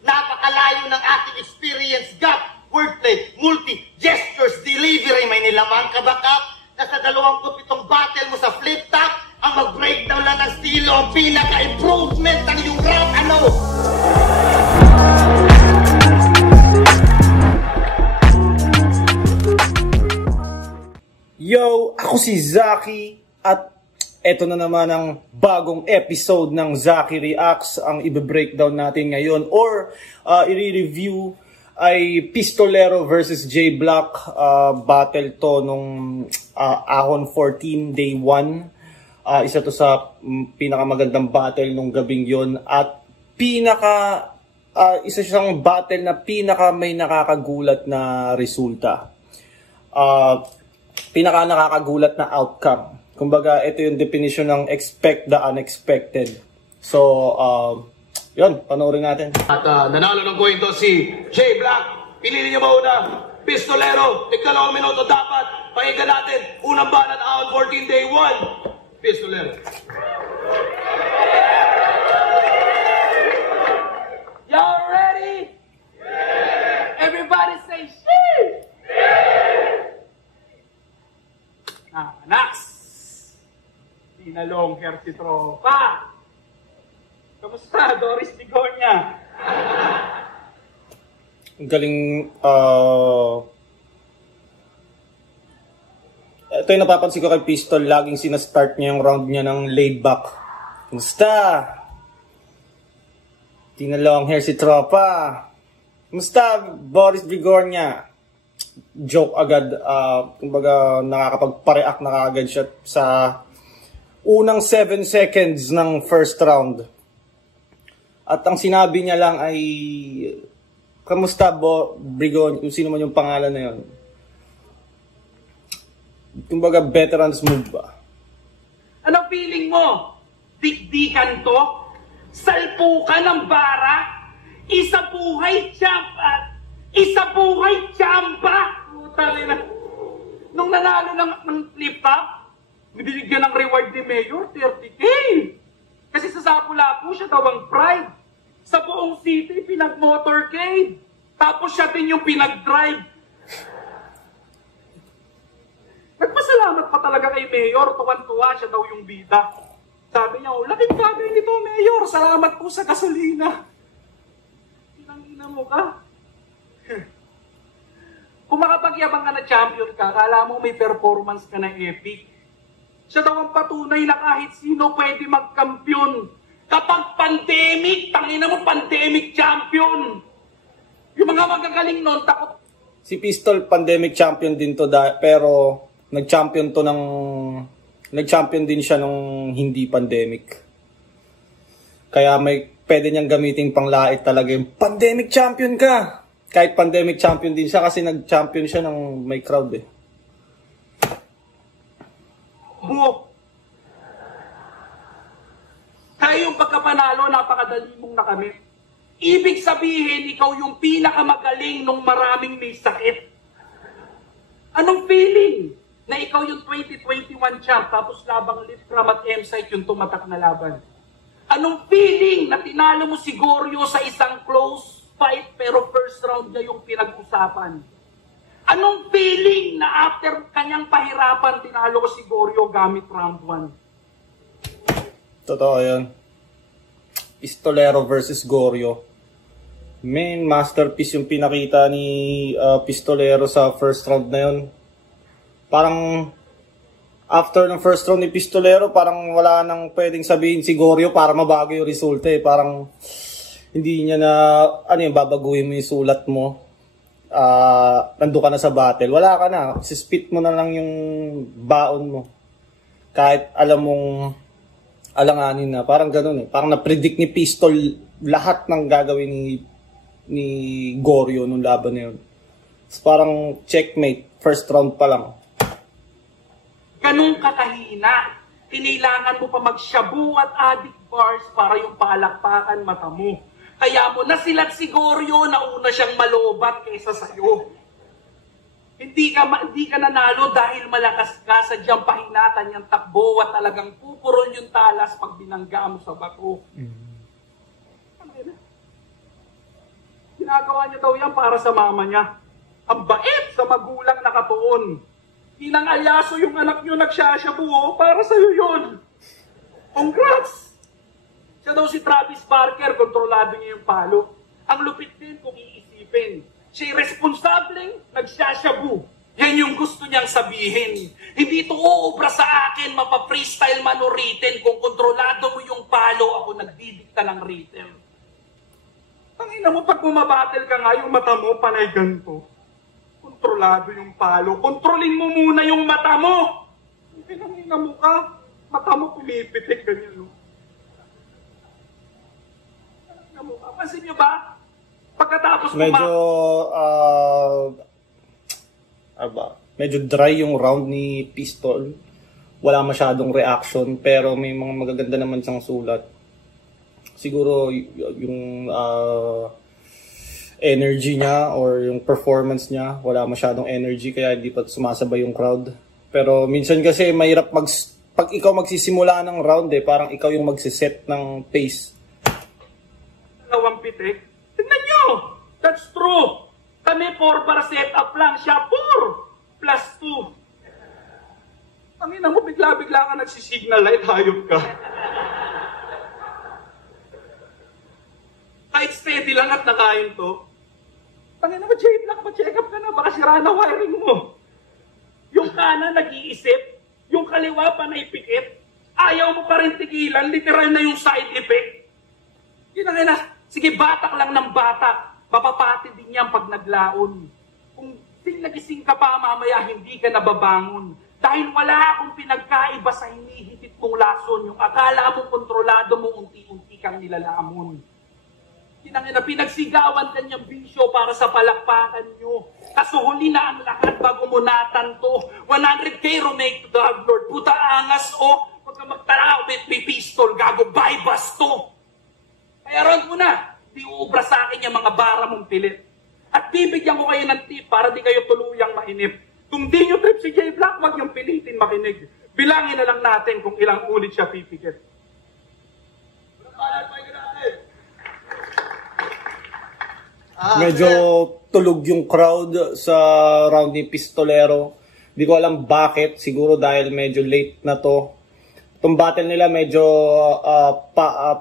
Napakalayo ng ating experience gap, wordplay, multi, gestures, delivery. May nilamang ka ba, Kap? Na sa 27 battle mo sa flip top, ang mag-breakdown lang ng estilo, ang pinaka-improvement ng iyong rap, ano? Yo, ako si Zaki at eto na naman ang bagong episode ng Zaki Reacts. Ang i-breakdown natin ngayon or i-review ay Pistolero versus J Block. Battle to nung Ahon 14 Day 1. Isa to sa pinakamagandang battle nung gabing yon at isa siyang battle na pinaka may nakakagulat na resulta. Pinaka nakakagulat na outcome. Kumbaga, ito yung definition ng expect the unexpected. So, yun, panoorin natin. At nanalo ng kwento si J Block. Piliin niyo mauna, Pistolero, 2 minuto dapat. Pakinggan natin, unang banat, Ahon 14 Day 1. Pistolero. Y'all ready? Yeah. Everybody say shit! Yeah. Nax! Tinalong hair si Tropa. Kamusta, Doris Bigonya? Ang galing, ito yung napapansin ko kay Pistol, laging sinastart niya yung round niya ng laid back. Kamusta? Tinalong hair si Tropa. Kamusta, Boris Bigonya? Joke agad, kumbaga nakakapagpa-react na kaagad siya sa unang 7 seconds ng first round. At ang sinabi niya lang ay, kamusta, Brigon, kung sino man yung pangalan na yun. Kumbaga, veterans move ba? Anong feeling mo? Dikdikan to? Salpukan ng bara? Isa buhay champ at isa buhay champa! Putang ina. Nung nanalo ng flip top, binigyan ng reward ni Mayor, 30K. Kasi sa Sapu-Lapu, siya daw ang pride. Sa buong city, pinag-motorcade. Tapos siya din yung pinag-drive. Nagpasalamat pa talaga kay Mayor. Tuwan-tuwa siya daw yung bida. Sabi niya, laking bagay nito, Mayor. Salamat po sa gasolina. Pinangina mo ka. Kung makapagyabang ka na champion ka, kala mo may performance ka na epic. Siya daw ang patunay na kahit sino pwede magkampiyon. Kapag pandemic, tangina mo, pandemic champion. Yung mga magagaling nun, takot. Si Pistol, pandemic champion din to, pero nag-champion din siya nung hindi pandemic. Kaya pwede niyang gamitin panglait talaga yung pandemic champion ka. Kahit pandemic champion din siya kasi nag-champion siya ng may crowd eh. Buok. Kaya yung pagkapanalo, napakadali mong nakamit. Ibig sabihin, ikaw yung pinakamagaling nung maraming may sakit. Anong feeling na ikaw yung 2021 champ tapos labang Lifram at M-Site yung tumatak na laban? Anong feeling na tinalo mo si Goryo sa isang close fight pero first round niya yung pinag-usapan? Anong feeling na after kanyang pahirapan, tinalo ko si Goryo gamit round 1? Totoo yan. Pistolero versus Goryo. Main masterpiece yung pinakita ni Pistolero sa first round na yun. Parang after ng first round ni Pistolero, parang wala nang pwedeng sabihin si Goryo para mabago yung resulta eh. Parang hindi niya na, babaguhin mo yung sulat mo. Nandun ka na sa battle, wala ka na, sispit mo na lang yung baon mo kahit alam mong alanganin na, parang ganun eh, parang na-predict ni Pistol lahat ng gagawin ni Goryo nung laban na yun. Parang checkmate, first round pa lang. Ganun kakahina, kinailangan mo pa magshabu at addict bars para yung palakpakan mata mo. Kaya mo nasilat si Goryo na una siyang malobat kaysa sa'yo. Hindi ka nanalo dahil malakas ka, sadyang pahinatan yung takbo at talagang pupurol yung talas pag binangga mo sa bato. Ginagawa niya daw yan para sa mama niya. Ang bait sa magulang na katuon. Inangalyaso yung anak niyo nagsasyabu, para sa'yo yun. Congrats! Siya daw si Travis Barker, kontrolado niya yung palo. Ang lupit din kung iisipin. Siya responsableng nagsasyabu. Yan yung gusto niyang sabihin. Hindi ito uubra sa akin, mapa-freestyle man o written. Kung kontrolado mo yung palo, ako nagdidikta ng written. Tangina mo, pag bumabattle ka nga, yung mata mo, panay ganito. Kontrolado yung palo. Kontrolin mo muna yung mata mo. Tangina mo ka. Mata mo pumipitik, ganyan, no? Tangina mo ka. Pansin niyo ba? Pagkatapos medyo dry yung round ni Pistol. Wala masyadong reaction, pero may mga magaganda naman siyang sulat. Siguro yung energy niya or yung performance niya, wala masyadong energy kaya hindi pa sumasabay yung crowd. Pero minsan kasi mahirap pag ikaw magsisimula ng round parang ikaw yung magsiset ng pace. Dalawang pitik. Tingnan nyo! That's true! Kami 4 para set up lang. Siya 4 plus 2. Tangina mo, bigla-bigla ka nagsisignal light, hayop ka. Kahit steady lang at nakain to. Tangina mo, J-Block, pa-check up ka na. Baka sira na wiring mo. Yung kanan nag-iisip, yung kaliwa pa naipikit. Ayaw mo pa rin tigilan, literal na yung side effect. Yun ang sige, batak lang ng batak. Mapapati din yan pag naglaon. Kung nagising ka pa, mamaya hindi ka nababangon. Dahil wala akong pinagkaiba sa hinihitid mong lason. Yung akala mo kontrolado mo, unti-unti kang nilalamon. Pinagsigawan ka niyang bisyo para sa palakpakan niyo. Kaso huli na ang lahat bago mo natanto. 100K romake to the Lord. Puta angas Pag ka magtaraw, may pistol, gago, bypass to. Kaya round mo na, di uubra sa akin yung mga bara mong pilit. At bibigyan ko kayo ng tip para di kayo tuluyang mainip. Kung di nyo trip si J-Block, wag yung pilitin makinig. Bilangin na lang natin kung ilang ulit siya pipikit. Medyo tulog yung crowd sa round ni Pistolero. Di ko alam bakit. Siguro dahil medyo late na to. Itong battle nila medyo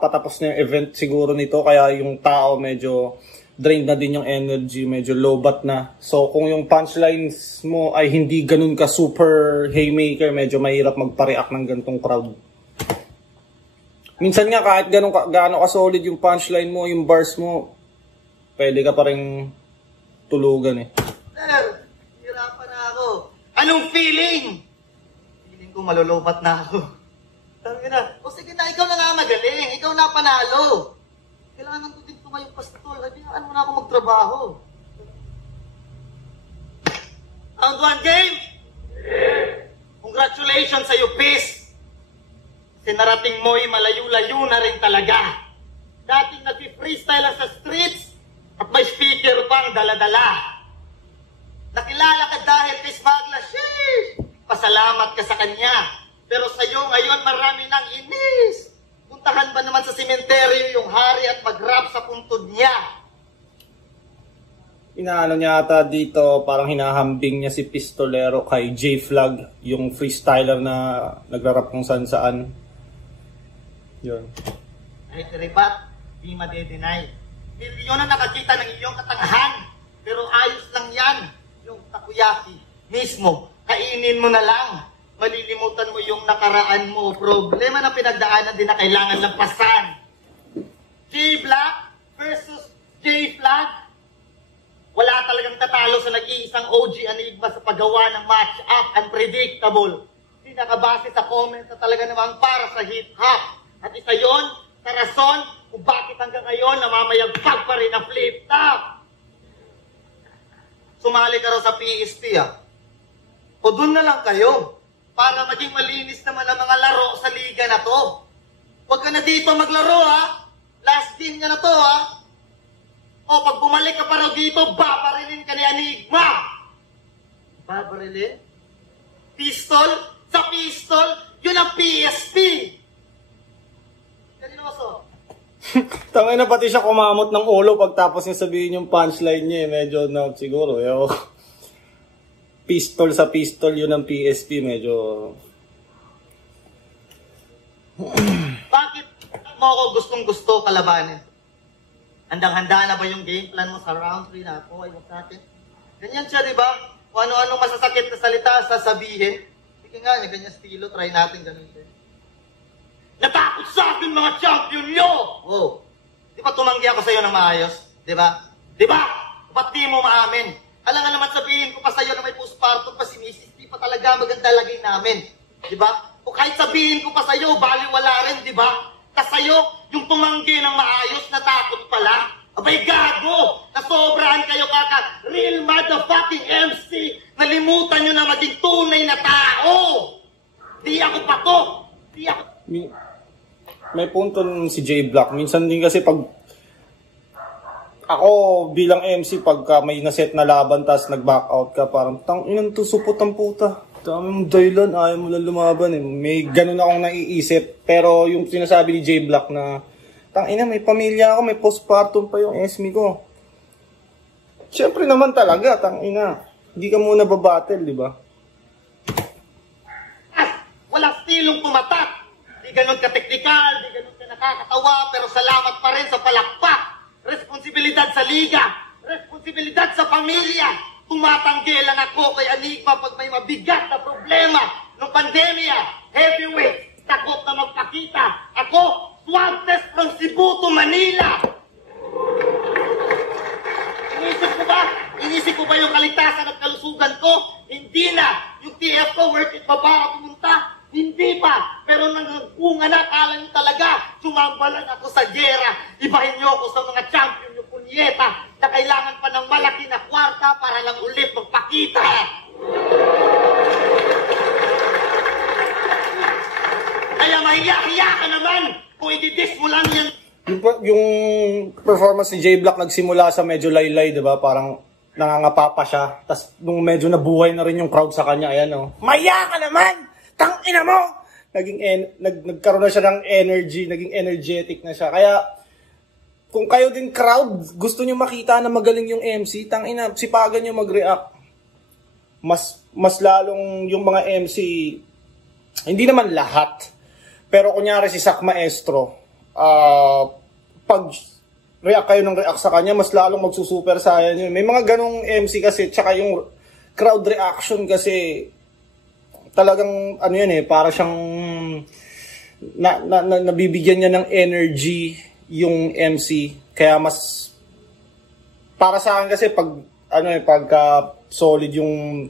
patapos na yung event siguro nito. Kaya yung tao medyo drained na din yung energy. Medyo low bat na. So kung yung punchlines mo ay hindi ganun ka super haymaker, medyo mahirap magpa-react ng ganitong crowd. Minsan nga kahit gaano ka solid yung punchline mo, yung bars mo, pwede ka pa rin tulugan eh. Sir, hirapan na ako. Anong feeling? Feeling ko malulupat na ako. Sabi na, o sige na, ikaw na nga magaling. Ikaw na panalo. Kailangan ko din ito ngayong pastol. Hayaan mo na ako magtrabaho. Round 1 game? Congratulations sa'yo, Pis. Kasi narating mo'y malayo-layo na rin talaga. Dating nag-freestyle lang sa streets, at may speaker pang dala-dala. Nakilala ka dahil kay Smagla, sheesh! Pasalamat ka sa kanya. Pero sa'yo ngayon marami nang inis. Puntahan ba naman sa sementeryo yung hari at mag-rap sa puntod niya? Inaano niya ata dito, parang hinahambing niya si Pistolero kay J-Flag, yung freestyler na nagra-rap kung saan-saan. Yun. Ay, Ripat, di made-deny. Yun ang nakakita ng iyong katangahan. Pero ayos lang yan. Yung takoyaki mismo, kainin mo na lang. Malilimutan mo yung nakaraan mo. Problema na pinagdaanan din na kailangan lampasan. J-Black versus J-Flag. Wala talagang tatalo sa nag-iisang OG Enigma sa paggawa ng match-up. Unpredictable. Hindi nakabase sa comment na talaga namang para sa hip-hop. At isa yon sa rason kung bakit hanggang ngayon namamayagpag pa rin ang flip-top. Sumali ka raw sa PSP O dun na lang kayo para maging malinis naman ang mga laro sa liga na to. Huwag ka na dito maglaro Last game ka na to O pag bumalik ka pa raw dito, babarilin ka ni Enigma. Babarilin? Pistol? Sa pistol, yun ang PSP. Seryoso. Tangay na pati siya kumamot ng ulo pagtapos niya sabihin yung punchline niya eh. Medyo na siguro. Pistol sa pistol yun ng PSP. Medyo... Bakit mo ako gustong-gusto kalabanin? Handang-handa na ba yung game plan mo sa round 3 na ako? Ayos natin. Ganyan siya, di ba? Kung ano-ano masasakit na salita, sasabihin. Sige nga, ganyan estilo, try natin ganun din. Natakot sa akin mga champion nyo! Oh, di ba tumanggi ako sa'yo ng maayos? Di ba? Di ba? Ba't di mo maamin? Alam nga naman sabihin ko pa sa'yo na may postpartum pa si Mrs. Di pa talaga maganda lagay namin. Di ba? O kahit sabihin ko pa sa'yo, baliwala rin, di ba? Kasi sa'yo, yung tumanggi ng maayos, natakot pala. Abay gago! Nasobrahan kayo kaka real motherfucking MC! Nalimutan nyo na maging tunay na tao! Di ako pato! Di ako... May punto si J Black. Minsan din kasi pag ako bilang MC pagka may naset na laban tas nag-back out ka parang inan to supot ang puta. Dami mong dahilan, ayaw mo lang lumaban eh. May ganun akong naiisip. Pero yung sinasabi ni J Black na ina may pamilya ako, may postpartum pa yung SME ko. Siyempre naman talaga, ina. Hindi ka muna babattle, di ba? Walang stilong tumatak. Di ganun ka-teknikal, di ganun ka nakakatawa, pero salamat pa rin sa palakpak. Responsibilidad sa liga, responsibilidad sa pamilya. Tumatanggi lang ako kay Enigma pag may mabigat na problema ng pandemya. Heavyweight, takot na magpakita. Ako, swab test from Cebu to Manila. Inisip ko ba yung kaligtasan at kalusugan ko? Hindi na. Yung TF ko, worth it ba ba pumunta? Hindi pa. Pero nangkunga na, kala nyo talaga. Sumambalan ako sa gera. Ibahin nyo ako sa mga champion yung punyeta na kailangan pa ng malaki na kwarta para lang ulit magpakita. Kaya mahiya-hiya ka naman kung i-diss mo lang yan. Yung performance ni J Black nagsimula sa medyo laylay, di ba? Parang nangangapa pa siya. Tapos nung medyo nabuhay na rin yung crowd sa kanya, ayan o. Maya ka naman! Tangina mo! Nagkaroon na siya ng energy, naging energetic na siya. Kaya, kung kayo din crowd, gusto nyo makita na magaling yung MC, tangina, sipagan nyo mag-react. Mas lalong yung mga MC, hindi naman lahat. Pero kunyari si Sak Maestro, pag react kayo ng react sa kanya, mas lalong magsusuper saiyan yun. May mga ganong MC kasi, tsaka yung crowd reaction kasi, talagang ano yan eh, para siyang nabibigyan niya ng energy yung MC. Kaya mas para sa akin kasi pag pagka solid yung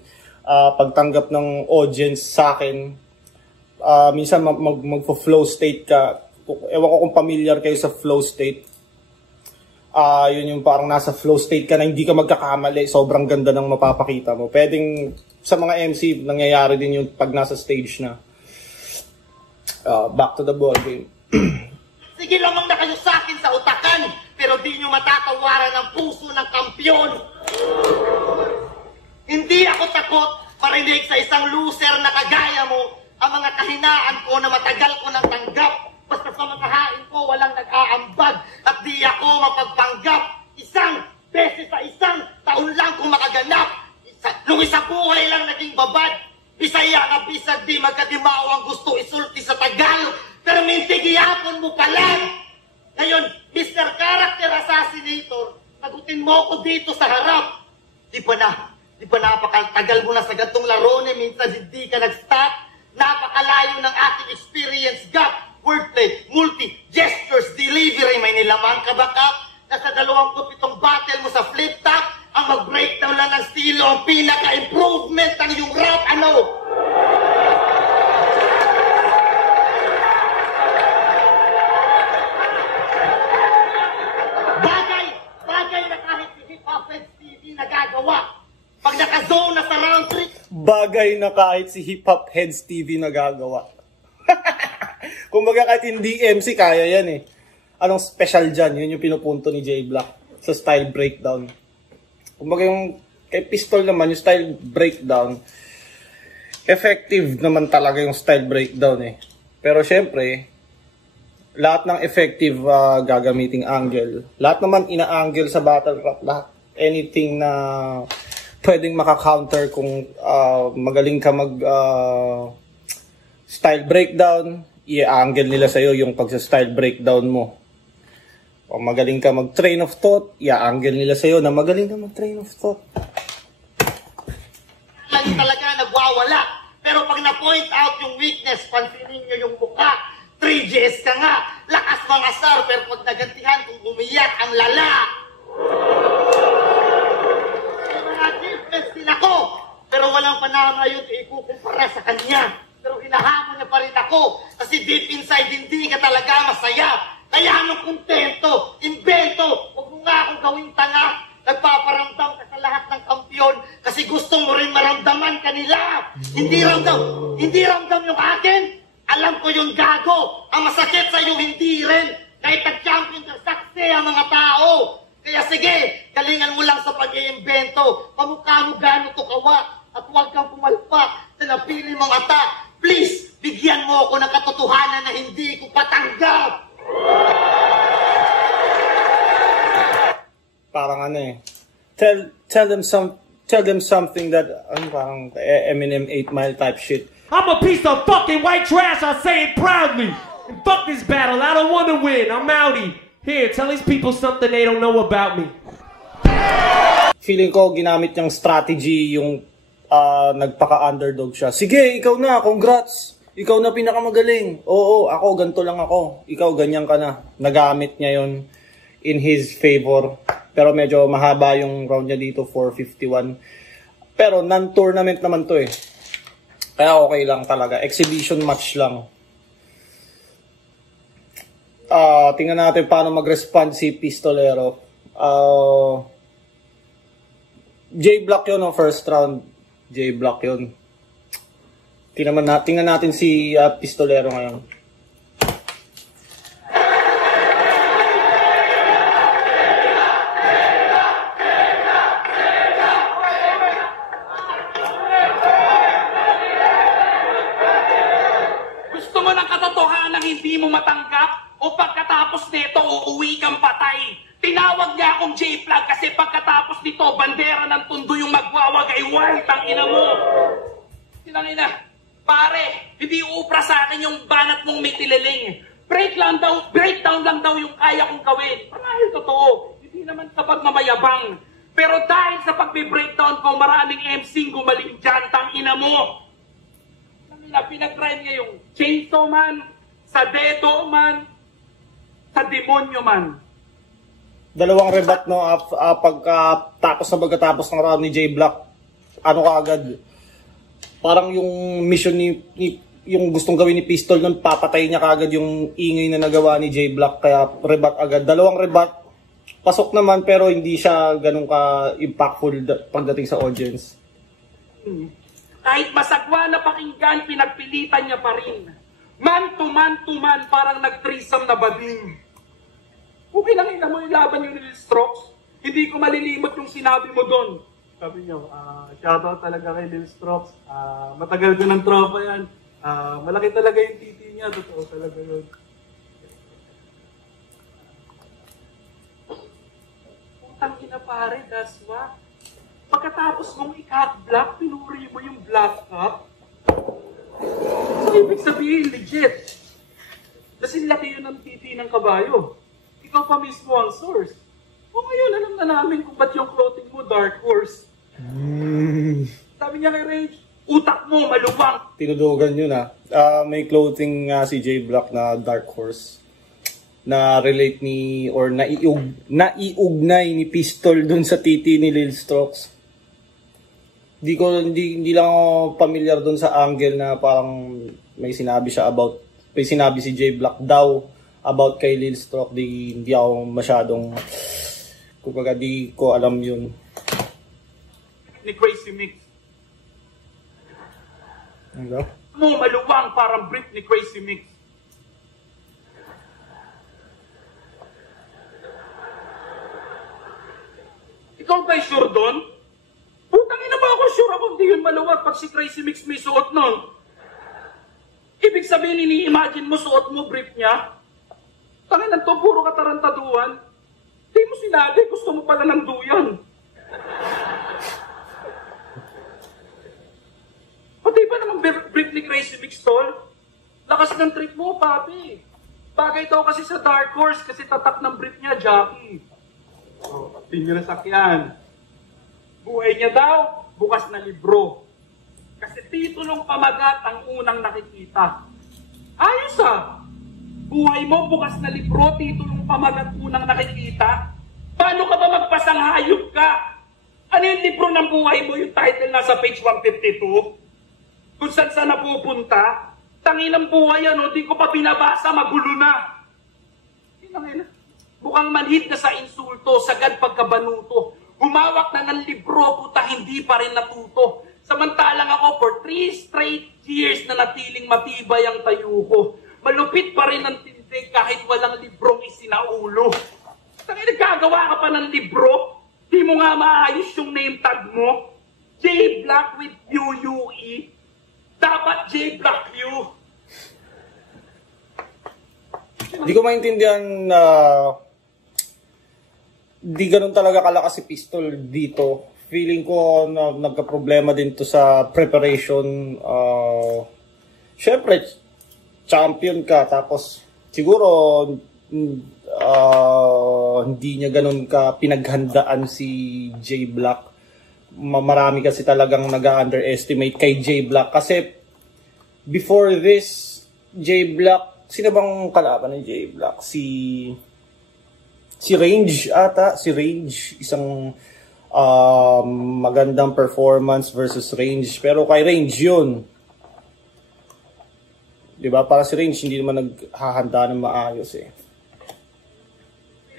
pagtanggap ng audience sa akin, minsan magfo-flow state ka. Ewan ko kung familiar kayo sa flow state. Yun yung parang nasa flow state ka na hindi ka magkakamali, sobrang ganda ng mapapakita mo. Pwedeng sa mga MC, nangyayari din yung pag nasa stage na. Back to the ball game. Sige lamang na kayo sa akin sa utakan, pero di nyo matatawaran ang puso ng kampyon. Hindi ako takot marinig sa isang loser na kagaya mo ang mga kahinaan ko na matagal ko nang tanggap. Basta sa mga hain ko walang nag-aambag at di ako mapagpanggap. Isang beses sa isang taon lang kung makaganap. Nung isa buhay lang naging babad. Bisaya nga bisag di magkadimaw ang gusto isulti sa Tagal. Pero mintigiyapon mo pala. Ngayon, Mr. Character Assassinator, sagutin mo ako dito sa harap. Di ba napakatagal mo na sa gantong laro ni minsan hindi ka nag-stop. Napakalayo ng ating experience gap. Wordplay, multi-gestures, delivery, may nilamang ka ba, Kap? Nasa 27 battle mo sa flip top, ang mag-breakdown lang ng estilo, ang pinaka-improvement ng yung rap, ano? Bagay na kahit si Hip Hop Heads TV nagagawa. Pag naka-zone na sa round 3, bagay na kahit si Hip Hop Heads TV nagagawa. Kumbaga kahit hindi MC, kaya yan eh. Anong special dyan? Yun yung pinupunto ni J Black sa style breakdown. Kumbaga yung kay Pistol naman, yung style breakdown, effective naman talaga yung style breakdown eh. Pero syempre, lahat ng effective gagamiting angle. Lahat naman ina-angle sa battle rap. Lahat. Anything na pwedeng maka-counter kung magaling ka mag style breakdown, i-angle nila sa'yo yung pagsa-style breakdown mo. O magaling ka mag-train of thought, i-angle nila sa'yo na magaling ka mag-train of thought. Lagi talaga nagwawala. Pero pag na-point out yung weakness, pansinin nyo yung mukha. 3GS ka nga. Lakas mga star. Pero pag nagantihan, kung umiyak, ang lala. May mga achievements din ako. Pero walang panama yun ikukumpara sa kanya. Pero hinahamon niya pa rin ako. Kasi deep inside, hindi ka talaga masaya. Kaya anong kontento? Invento. Huwag mo nga akong gawing tanga. Nagpaparamdam ka sa lahat ng kampiyon kasi gusto mo rin maramdaman kanila. Hindi ramdam yung akin. Alam ko yung gago. Ang masakit sa'yo, hindi rin. Kahit nag-champion ka, sakse ang mga tao. Kaya sige, galingan mo lang sa pag-iimbento. Pamukha mo gano'n to kawa. At huwag kang pumalpak sa napili mong ata. Please, bigyan mo ako ng katotohanan na hindi ko patanggap. Parang ano eh. Tell them something that parang Eminem 8 Mile type shit. I'm a piece of fucking white trash, I say it proudly. And fuck this battle, I don't want to win, I'm outie. Here, tell these people something they don't know about me. Feeling ko ginamit niyang strategy yung nagpaka-underdog siya. Sige, ikaw na, congrats. Ikaw na pinakamagaling. Oo, ako, ganito lang ako. Ikaw, ganyan ka na. Nagamit niya yon in his favor. Pero medyo mahaba yung round niya dito, 451. Pero non-tournament naman to eh. Kaya okay lang talaga. Exhibition match lang. Tingnan natin paano mag-respond si Pistolero. J-Block yun, no? First round. J-Block yun. Tingnan natin si Pistolero ngayon. Gusto mo ng katotohanan hindi mo matanggap? O pagkatapos nito, uuwi kang patay? Tinawag niya akong J-Flag kasi pagkatapos nito, bandera ng tundo yung magwawagay. Wild, ang ina mo! Sinangina, pare, hindi uupra sa akin yung banat mong may tililing. Breakdown lang daw yung kaya kong gawin. Marahil totoo, hindi naman sa pagmamayabang. Pero dahil sa pagbe-breakdown ko, maraming MC gumaling dyan, tang ina mo. Pinag-try niya yung chainsaw man, sa dedo man, sa demonyo man. Dalawang rebat, no? Pagkatapos ng round ni J-Block, ano ka agad? Parang yung mission yung gustong gawin ni Pistol nun, papatay niya kaagad yung ingay na nagawa ni J-Block, kaya rebat agad. Dalawang rebat, pasok naman pero hindi siya ganun ka-impactful pagdating sa audience. Kahit masagwa na pakinggan, pinagpilitan niya pa rin. Man to man, parang nag-threesome na bading. Okay lang yun, mo yung laban yung Lil Strokes. Hindi ko malilimot yung sinabi mo doon. Sabi niyo, shoutout talaga kay Lil Strokes. Matagal ko ng tropa yan. Malaki talaga yung titi niya. Totoo talaga yun. Putang ina pare, that's what? Pagkatapos mong i-cut black, pinuri mo yung black cup? So, ibig sabihin, legit. Kasi laki yun ng titi ng kabayo. Ikaw pa mismo ang source. O ngayon, alam na namin kung ba't yung clothing mo dark horse. Sabi niya kay Rage, utak mo maluwang. Tinudugan yun may clothing si J-Block na dark horse na relate ni or naiugnay ni Pistol dun sa titi ni Lil Strokes. Hindi lang ako familiar dun sa angle na parang may sinabi si J-Block daw about kay Lil Strokes. Hindi ako masyadong, kumbaga di ko alam yun. Ni Crazy Mix. Ano? Mo maluwang parang brief ni Crazy Mix. Ikaw ba'y sure doon? Putang ina ba ako sure ako hindi yun maluwag pag si Crazy Mix may suot nun? Ibig sabihin, ini-imagine mo suot mo brief niya? Tanginan to, puro katarantaduhan. Di mo sinabi, gusto mo pala ng duyan. Pati ba naman brief ni Crazy Mix, tol? Lakas ng trip mo, papi. Bagay daw kasi sa Dark Horse kasi tatak ng brief niya, Jackie. Oh, di niya nasakyan. Buhay niya daw, bukas na libro. Kasi titulong pamagat ang unang nakikita. Ayos ah! Buhay mo, bukas na libro, titulong pamagat unang nakikita. Paano ka ba magpasang hayop ka? Ano yung libro ng buhay mo? Yung title nasa page 152? Kung saan saan napupunta? Tanginang buhay ano, di ko pa binabasa, magulo na. Mukhang manhid na sa insulto, sagad pagkabanuto. Humawak na ng libro, puta, hindi pa rin natuto. Samantalang ako, for 3 straight years na natiling matibay ang tayo ko. Malupit pa rin ang tindig kahit walang librong isinaulo. Tangina, nagkagawa ka pa ng libro? Di mo nga maayos yung name tag mo? J Black with U-U-E? Dapat J Black U. Di ko maintindihan na di ganun talaga kalakas si Pistol dito. Feeling ko na nagka-problema din to sa preparation. Syempre, champion ka. Tapos, siguro, hindi niya ganun ka pinaghandaan si J Black. Marami kasi talagang nag-underestimate kay J Black. Kasi, before this, J Black, sino bang kalaban ni J Black? Si Range ata. Si Range, isang magandang performance versus Range. Pero kay Range yun. Diba? Para si Range, hindi naman naghahanda ng maayos eh.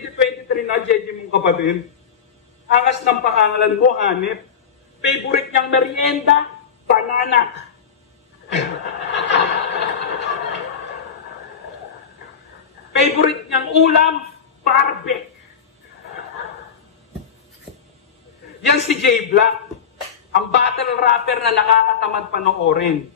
2023 na, Jeje mong kapatid. Angas ng pakangalan mo, hanip. Favorite niyang merienda, banana. Favorite niyang ulam, barbecue. Yan si J Black, ang battle rapper na nakakatamad panoorin.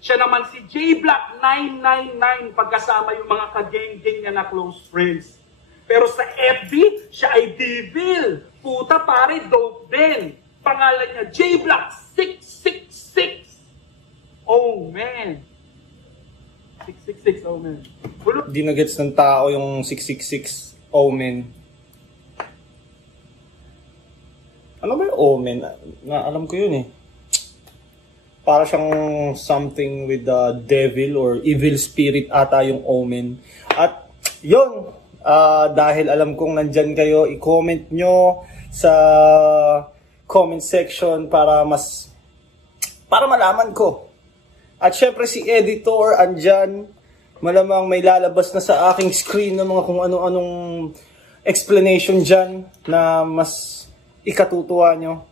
Siya naman si J Black 999 pagkasama yung mga kageng-geng niya na close friends. Pero sa FB, siya ay devil. Puta pare, dope din. Pangalan niya J Black 666. Oh man. 666, oh man. Di na gets ng tao yung 666 Omen. Ano ba yung Omen? Alam ko yun eh. Para siyang something with the devil or evil spirit ata yung Omen. At yun, dahil alam kong nandyan kayo, i-comment nyo sa comment section para malaman ko. At syempre si editor andyan, malamang may lalabas na sa aking screen ng mga kung ano-anong explanation dyan na mas ikatutuwa nyo.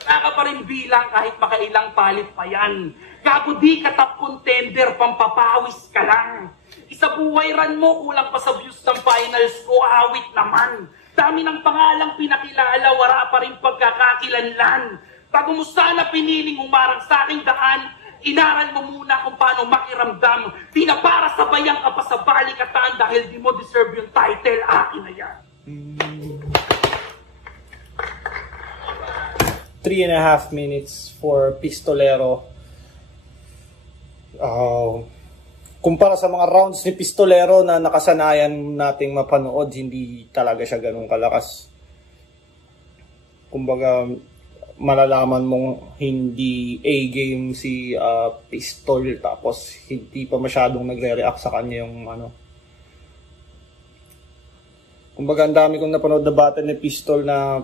Wala ka pa rin bilang kahit makailang palit pa yan. Gago di ka top contender, pampapawis ka lang. Isa buhay run mo, kulang pa sa views ng finals ko, awit naman. Dami ng pangalang pinakilala, wala pa rin pagkakakilanlan. Bago mo sana piniling umarang sa aking daan, inaral mo muna kung paano makiramdam. Di na para sabayan ka pa sa balikatan dahil di mo deserve yung title, akin na yan. 3.5 minutes for Pistolero. Kumpara sa mga rounds ni Pistolero na nakasanayan nating mapanood, hindi talaga siya ganun kalakas. Kumbaga, malalaman mong hindi A-game si Pistol, tapos hindi pa masyadong nagre-react sa kanya yung ano. Kumbaga, ang dami kong napanood na battle ni Pistol na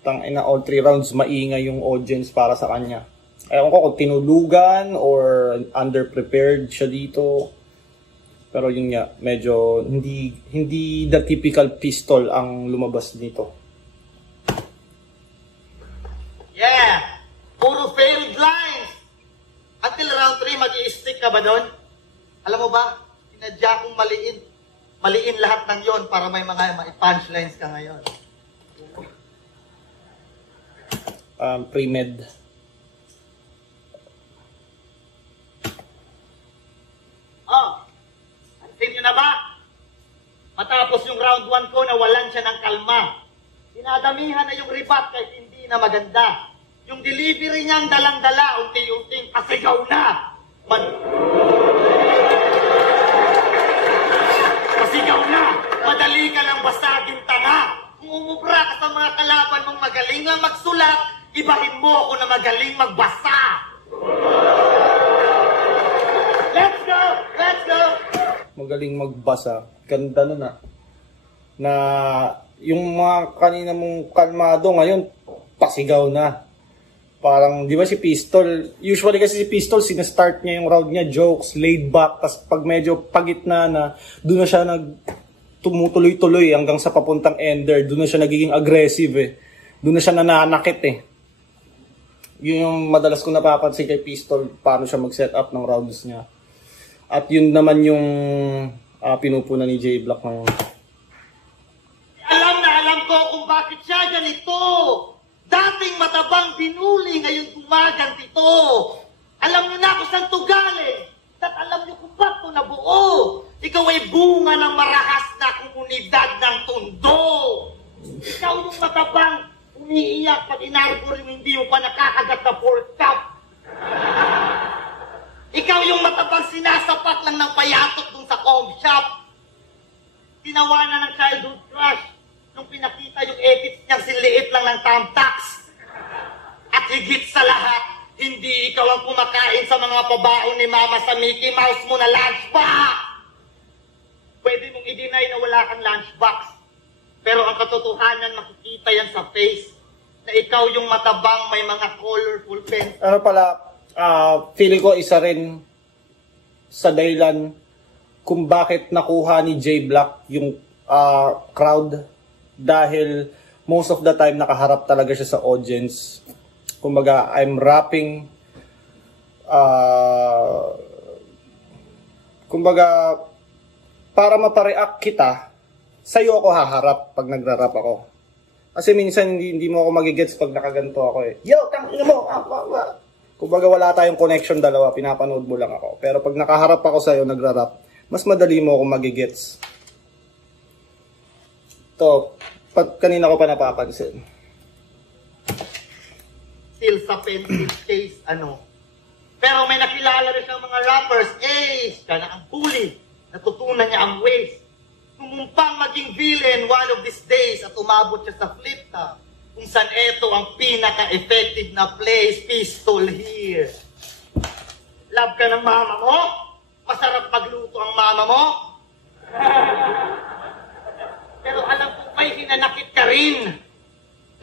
tangina all 3 rounds maingay yung audience para sa kanya. Ewan ko kung tinulugan or underprepared siya dito. Pero yun nga, medyo hindi the typical Pistol ang lumabas dito. Yeah! Puro failed lines! Until round 3, mag-i-stick ka ba doon? Alam mo ba, sinadya kong maliin lahat ng yon para may mga punchlines ka ngayon. Pre-med. Continue niyo na ba? Matapos yung round 1 ko, nawalan siya ng kalma. Dinadamihan na yung ribat kahit hindi na maganda. Yung delivery niyang dalang-dala, unti-unting pasigaw na. Pasigaw na! Madali ka lang basagin tanga. Kung umubra ka sa mga kalaban mong magaling lang magsulat, ibahin mo ako na magaling magbasa. Let's go! Let's go! Magaling magbasa. Ganda nun ah. Na yung mga kanina mong kalmado ngayon, pasigaw na. Parang, di ba si Pistol, usually kasi si Pistol, sinastart niya yung round niya, jokes, laid back, tas pag medyo pagitna na, doon na siya tumutuloy-tuloy hanggang sa papuntang ender, doon na siya nagiging aggressive eh. Doon na siya nananakit eh. Yun yung madalas ko napapansin kay Pistol, paano siya mag-set up ng rounds niya. At yun naman yung pinupunan ni J Black ng... Alam ko kung bakit siya ganito. Dating matabang binuli, ngayon gumaganti ito. Alam niyo na kung saan ito galing. At alam niyo kung ba't ito nabuo. Ikaw ay bunga ng marahas na komunidad ng Tondo. Ikaw yung matabang umiiyak pag inarbo rin hindi mo pa nakakagat na pork chop. Ikaw yung matabang sinasapak lang ng payatot dun sa com shop. Tinawanan ng childhood crush nung pinakita yung edits niyang sinliit lang ng thumbtacks. At higit sa lahat, hindi ikaw ang kumakain sa mga pabaon ni Mama sa Mickey Mouse mo na lunchbox. Pwede mong i-deny na wala kang lunchbox. Pero ang katotohanan, makikita yan sa face na ikaw yung matabang may mga colorful pens. Ano pala, feeling ko isa rin sa dahilan kung bakit nakuha ni J Black yung crowd. Dahil most of the time nakaharap talaga siya sa audience. Kumbaga, I'm rapping. Kumbaga, para mapareact kita, sa'yo ako haharap pag nagra-rap ako. Kasi minsan hindi mo ako magigets pag nakaganto ako eh. Yo, tangina mo! Kumbaga, wala tayong connection dalawa, pinapanood mo lang ako. Pero pag nakaharap ako sa'yo, nagra-rap, mas madali mo ako magigets. Ito, kanina ko pa napapansin. Still sa pencil case, Pero may nakilala rin siyang mga rappers, siya na ang bully. Natutunan niya ang ways. Tumumpang maging villain one of these days at umabot siya sa flip top. Kung saan ito ang pinaka-effective na place, Pistol here. Love ka ng mama mo? Masarap magluto ang mama mo? Pero alam ko may hinanakit ka rin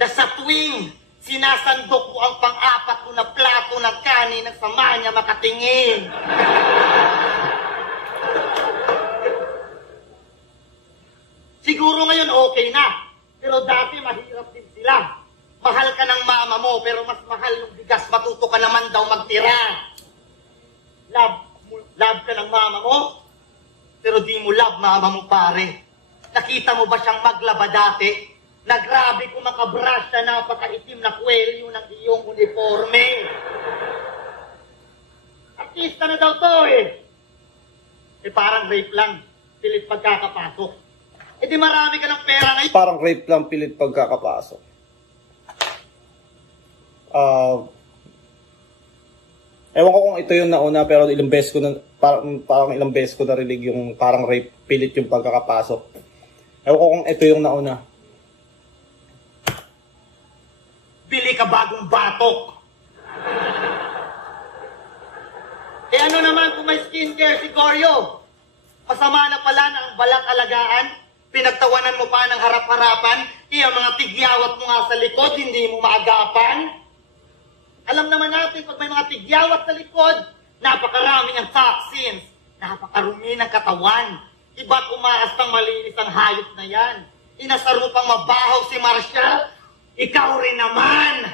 na sa tuwing sinasandok mo ang pang-apat mo na plato ng kanin at sama niya makatingin. Siguro ngayon okay na, pero dati mahirap din sila. Mahal ka ng mama mo, pero mas mahal ng bigas, matuto ka naman daw magtira. Love ka ng mama mo, pero di mo love mama mo pare. Nakita mo ba siyang maglaba dati? Nagrabe kung makabrush siya, napakaitim na kwelyo ng iyong uniforme. Artista na daw to eh. Parang rape lang, pilit pagkakapasok. Di marami ka ng pera ngayon. Parang rape lang, pilit pagkakapasok. Ewan ko kung ito yung nauna, pero ilang beses ko na, parang ilang beses ko narinig yung parang rape, pilit yung pagkakapasok. Ewan ko kung ito yung nauna. Bili ka bagong batok. Ano naman kung may skincare si Goryo? Masama na pala na ang balang alagaan, pinagtawanan mo pa ng harap-harapan, kaya mga tigyawat mo nga sa likod, hindi mo maagapan. Alam naman natin, pag may mga tigyawat sa likod, napakarami ng toxins, napakarumi ng katawan. Iba't umaas ng malinis ang hayop na yan. Inasar mo pang mabahaw si Marshall, ikaw rin naman.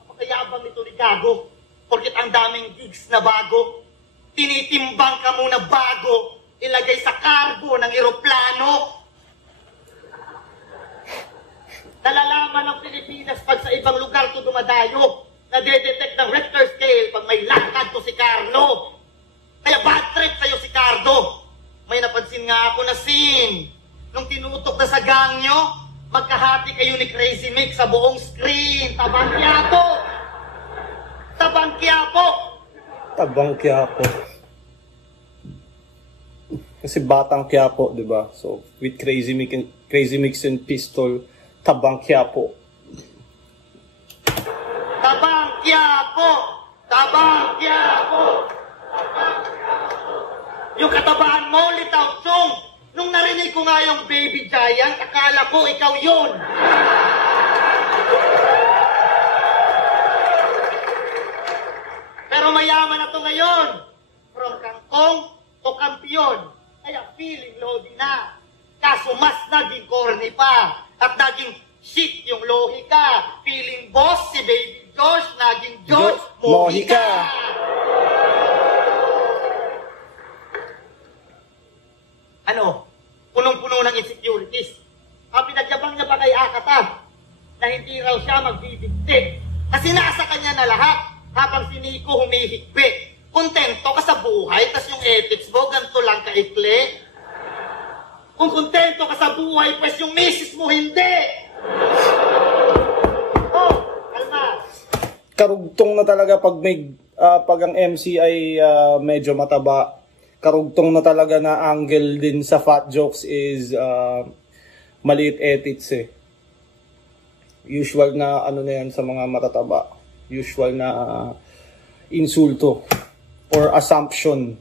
Napakayabang nito ni Gago, porkit ang daming gigs na bago. Tinitimbang ka muna bago, ilagay sa cargo ng eroplano. Nalalaman ng Pilipinas pag sa ibang lugar to dumadayo, nadedetect ng Richter scale pag may lakad to si Carlo. Kaya bad trip sa'yo si Cardo. May napansin nga ako na scene. Nung tinutok na sa gang nyo, magkahati kayo ni Crazy Mick sa buong screen. Tabang Quiapo! Tabang Quiapo! Tabang Quiapo. Kasi batang Quiapo, di ba? So, with Crazy Mix and Pistol, Tabang Quiapo. Tabang Quiapo! Tabang Quiapo! Yung katabaan mo, Litaw Chong, nung narinig ko nga yung Baby Giant, akala ko ikaw yun. Pero mayaman na to ngayon. From kangkong to kampiyon. Kaya feeling loading na. Kaso mas naging corny pa. At naging shit yung lohika. Feeling boss si Baby Josh, naging Josh Mohika. Ano? Punong-puno ng insecurities. Pinagyabang niya pa kay Akata na hindi raw siya magbibigtik. Kasi nasa kanya na lahat habang si Nico humihigpit. Kontento ka sa buhay, tas yung ethics mo, ganito lang kaikli. Kung kontento ka sa buhay, pues yung misis mo hindi. Oh, kalma. Karugtong na talaga pag pag ang MC ay medyo mataba. Karugtong na talaga na angle din sa fat jokes is maliit edits eh. Usual na ano na yan sa mga matataba. Usual na insulto or assumption.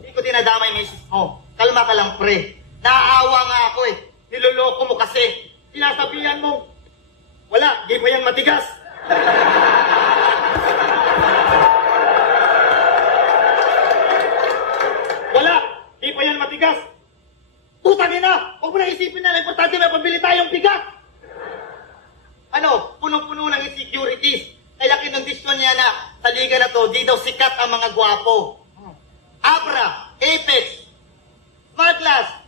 Hindi ko dinadamay misis mo. Kalma ka lang pre. Naaawa nga ako eh. Niloloko mo kasi. Sinasabihan mo, wala, di ba yan matigas? Wala, di pa yan matigas. Tutangin na! Huwag mo na isipin na importante may pambili tayong bigat. Ano, punong-puno ng insecurities. Kaya kinondisyon niya na sa liga na to, di daw sikat ang mga gwapo. Abra, Apex, Smartlass,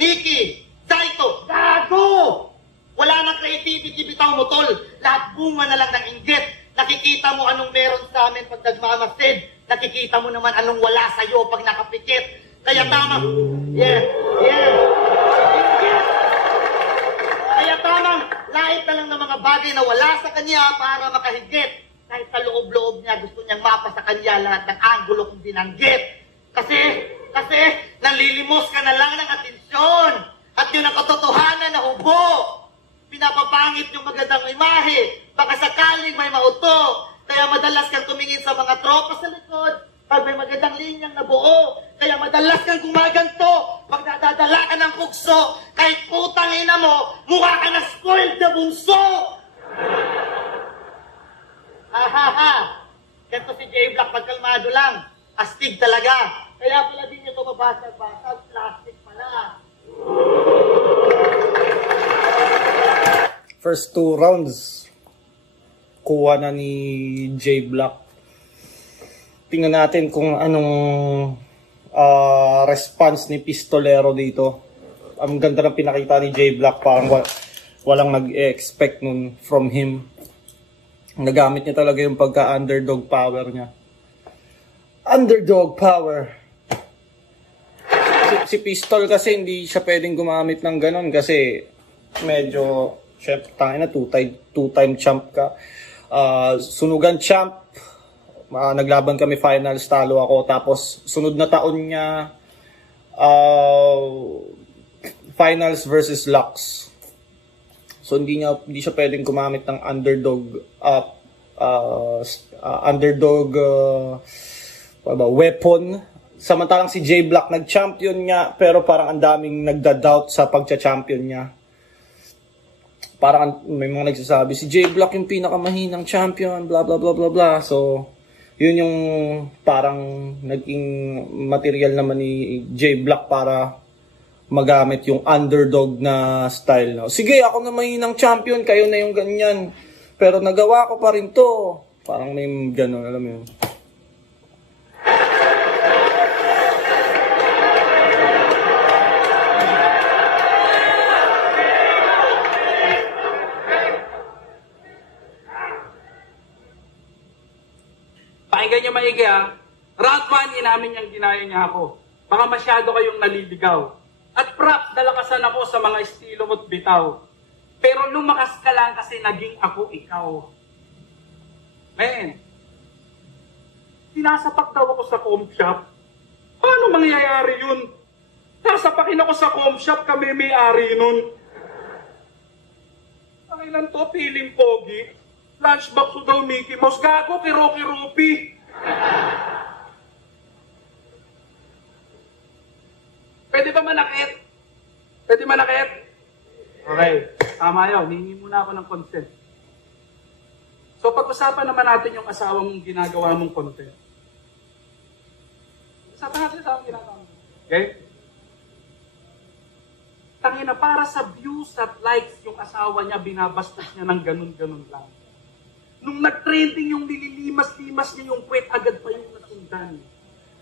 Nikki, Zaito, gago! Wala nang creativity bitaw mo tol. Lahat bunga na lang ng inggit. Nakikita mo anong meron sa amin pag nagmamasid. Nakikita mo naman anong wala sa'yo pag nakapikit. Kaya tama. Yeah. Inggit. Kaya tamang lait na lang ng mga bagay na wala sa kanya para makahigit. Kahit sa loob-loob niya gusto niyang mapa sa kanya lahat ng anggulo kung binanggit. Kasi nanlilimos ka na lang ng atensyon. At yun ang katotohanan na hubo. Pinapapangit yung magandang imahe. Baka sakaling may mauto. Kaya madalas kang tumingin sa mga tropa sa likod pag may magandang linyang nabuo. Kaya madalas kang gumaganto pag nadadala ka ng pugso. Kahit putang ina mo, mukha ka na spoiled na bunso. Ha. Ganto si J Black, pagkalmado lang. Astig talaga. Kaya pala din nyo ito mabasag-basag. Plastic pala. First 2 rounds, kuha na ni J Black. Tingnan natin kung anong response ni Pistolero dito. Ang ganda ng pinakita ni J Black, parang walang nag-expect nun from him. Nagamit niya talaga yung pagka-underdog power niya. Underdog power. Si Pistol kasi hindi siya pwedeng gumamit ng ganon kasi medyo, syempre, tangina, two-time champ ka. Sunugan champ. Naglaban kami finals, talo ako. Tapos, sunod na taon niya, finals versus Lux. So, hindi siya pwedeng gumamit ng underdog weapon. Samantalang si J Black nag-champion niya, pero parang ang daming nagda-doubt sa pagcha-champion niya. Parang may mga nagsasabi, si J Black yung pinakamahinang champion, blah blah blah blah blah. So, yun yung parang naging material naman ni J Black para magamit yung underdog na style. No? Sige, ako na mahinang champion, kayo na yung ganyan. Pero nagawa ko pa rin to. Parang may gano'n, alam mo yun. Pakinggan niyo maigi ha. Round 1, inamin niyang ginaya niya ako. Baka masyado kayong naliligaw. At props, dalakasan ako sa mga estilo mo't bitaw. Pero lumakas ka lang kasi naging ako ikaw. Men, sinasapak daw ako sa com shop. Paano mangyayari yun? Nasapakin ako sa com shop, kami may-ari nun. Ang ilan to, piling pogi. Lunchbox ko daw Mickey Mouse. Gago, kiro-kirupi. Pwede ba manakit? Pwede manakit? Okay, tama yun. Hihingi muna ako ng consent. So, pag-usapan naman natin yung asawa mong ginagawa mong content. Usapan natin asawa mong ginagawa mong. Okay? Tangina, para sa views at likes yung asawa niya, binabastos niya ng ganun-ganun lang. Nung nag-trending yung nililimas-limas niya yung puwet, agad pa yung nasundan.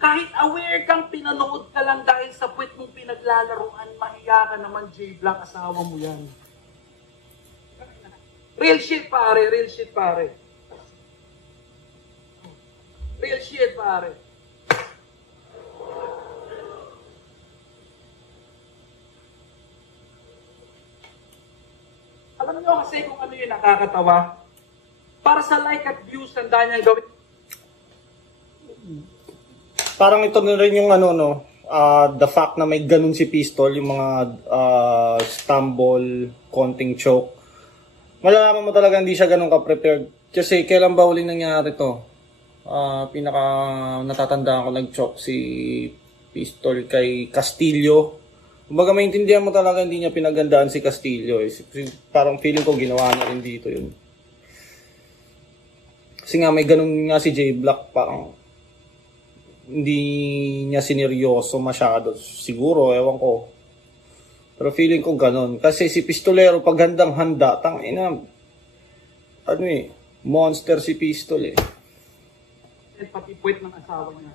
Kahit aware kang pinanood ka lang dahil sa puwet mong pinaglalaruan, mahiya ka naman, J-Black, asawa mo yan. Real shit, pare. Real shit, pare. Real shit, pare. Alam niyo kasi kung ano yung nakakatawa? Para sa like at views, handa niyang gawin. Parang ito na rin yung ano, no, the fact na may ganun si Pistol, yung mga stumble, konting choke. Malalaman mo talaga hindi siya ganun ka-prepared. Kasi kailan ba uling nangyari to? Pinaka natatandaan ko nag-choke si Pistol kay Castillo. Kumbaga maintindihan mo talaga hindi niya pinagandaan si Castillo. Parang feeling ko ginawa na rin dito yun. Kasi nga may ganun nga si J-Black, parang hindi niya sineryoso masyado. Siguro, ewan ko. Pero feeling ko ganun. Kasi si Pistolero, pag handang-handa, tangina, ano eh, monster si Pistol eh. Pati puwet ng asawa niya.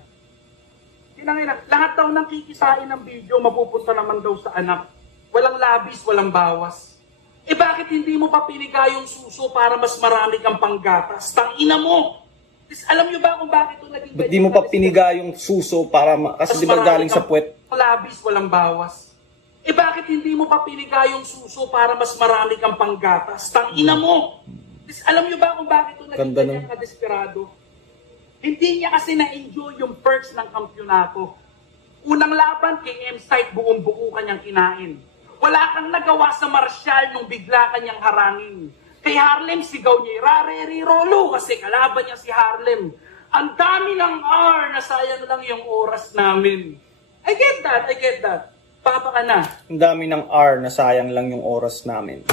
Tinangina, lahat daw ng kikisain ng video, mapupunta naman daw sa anak. Walang labis, walang bawas. Eh bakit hindi mo pa pinigay yung suso para mas marami kang panggatas? Tangina mo! Alam niyo ba kung bakit ito naging... Ba't di mo pa piniga yung suso para... Kasi di ba galing sa puwet? Labis, walang bawas. Eh bakit hindi mo pa piniga yung suso para mas marami kang panggatas? Tangina mo! Alam niyo ba kung bakit ito naging ganyan ka-desperado? Hindi niya kasi na-enjoy yung perks ng kampyonato. Unang laban kay M-Site, buong-buo kanyang kinain. Wala kang nagawa sa Martial nung bigla kanyang harangin. Kay Harlem, sigaw niya, rare-rolo kasi kalaban niya si Harlem. Ang dami ng R na sayang lang yung oras namin. I get that. Papa ka na. Ang dami ng R na sayang lang yung oras namin.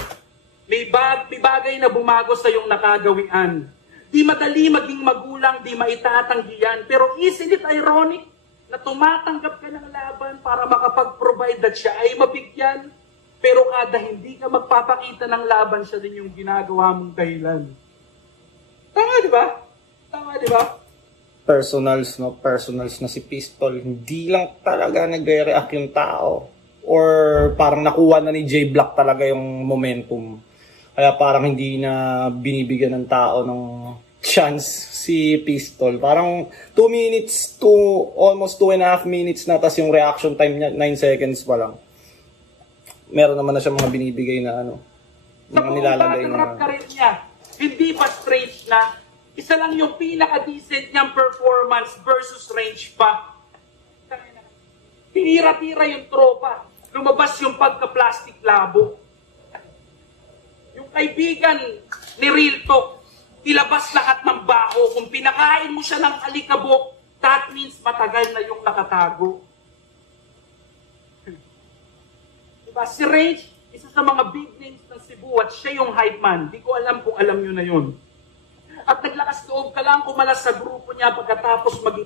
May bagay na bumago sa iyong nakagawian. Di madali maging magulang, di maitatanggihan. Pero isn't it ironic na tumatanggap ka ng laban para makapag-provide that siya ay mabigyan? Pero kada hindi ka magpapakita ng laban, siya din yung ginagawa mong dahilan. Tama, di ba? Personals na si Pistol. Hindi lang talaga nagre-react yung tao. Or parang nakuha na ni J-Black talaga yung momentum. Kaya parang hindi na binibigyan ng tao ng chance si Pistol. Parang 2 minutes to almost 2.5 minutes na, tas yung reaction time niya 9 seconds pa lang. Meron naman na siya mga binibigay na ano, mga nilalagay na... Sa career niya, hindi pa strange na isa lang yung pinaka-decent niyang performance versus range pa. Tinira-tira yung tropa. Lumabas yung pagka-plastic labo. Yung kaibigan ni Real Talk, ilabas lahat ng baho. Kung pinakain mo siya ng alikabok, that means matagal na yung nakatago. Diba? Si Range, isa sa mga big names ng Cebu at siya yung hype man. Di ko alam kung alam nyo na yun. At naglakas loob ka lang kumalas sa grupo niya pagkatapos mag...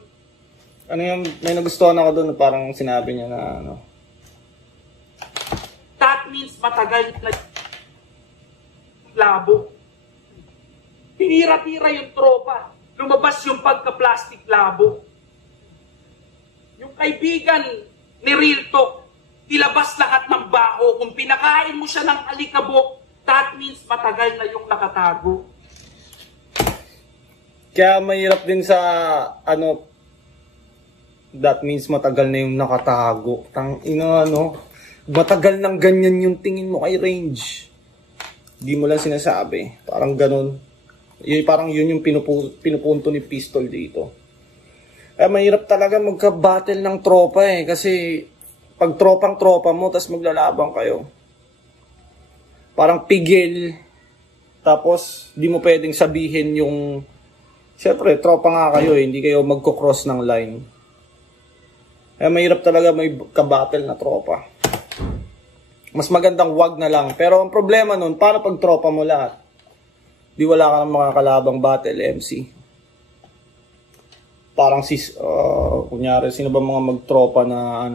Ano yung, may nagustuhan ako doon, parang sinabi niya na ano... That means matagal na labo. Tinira-tira yung tropa. Lumabas yung pagka-plastic labo. Yung kaibigan ni Real Talk, ilabas lahat ng baho. Kung pinakain mo siya ng alikabok, that means matagal na yung nakatago. Kaya mahirap din sa, ano, that means matagal na yung nakatago. Matagal nang ganyan yung tingin mo kay Range. Di mo lang sinasabi. Parang ganun. Parang yun yung pinupunto ni Pistol dito. Kaya mahirap talaga magka-battle ng tropa eh. Kasi pag tropang-tropa mo, tas maglalabang kayo. Parang pigil. Tapos, di mo pwedeng sabihin yung... Siyempre, tropa nga kayo eh. Hindi kayo magkocross ng line. Kaya mahirap talaga may ka-battle na tropa. Mas magandang wag na lang. Pero ang problema nun, paano pag tropa mo lahat? Di wala ka ng mga kalabang battle MC. Parang kunyari, sino ba mga magtropa na